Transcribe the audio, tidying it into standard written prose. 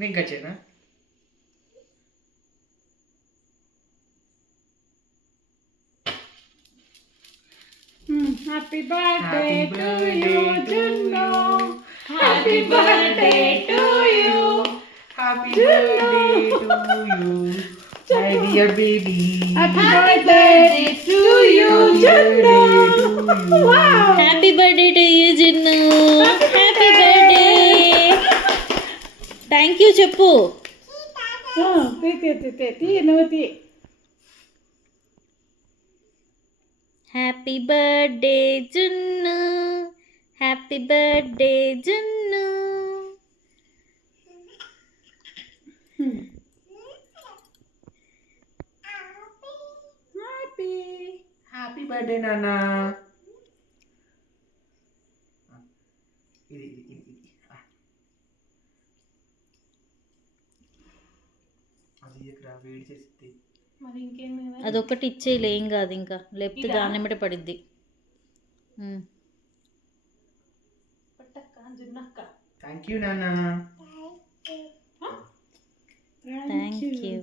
నేను కచ్చేనా happy birthday to you జున్ను. Happy birthday to you. Happy birthday to you my dear baby. Happy birthday to you జున్ను. Happy birthday to you జున్ను. Happy birthday. Thank you చెప్పు. నువ్వు తీ. Happy birthday జున్ను. Happy birthday జున్ను. Happy happy birthday నాన్న. ఇది ఇది ఇది ఇది అది ఇక్కడ వేడి చేసి మరి ఇంకేమి అదొకటి ఇచ్చేయలే, ఏం కాదు, ఇంకా లేకపోతే దానిమ్మట పడిద్ది. పట్టక్క జున్నక్క. థ్యాంక్ యూ నాన్న. Thank you.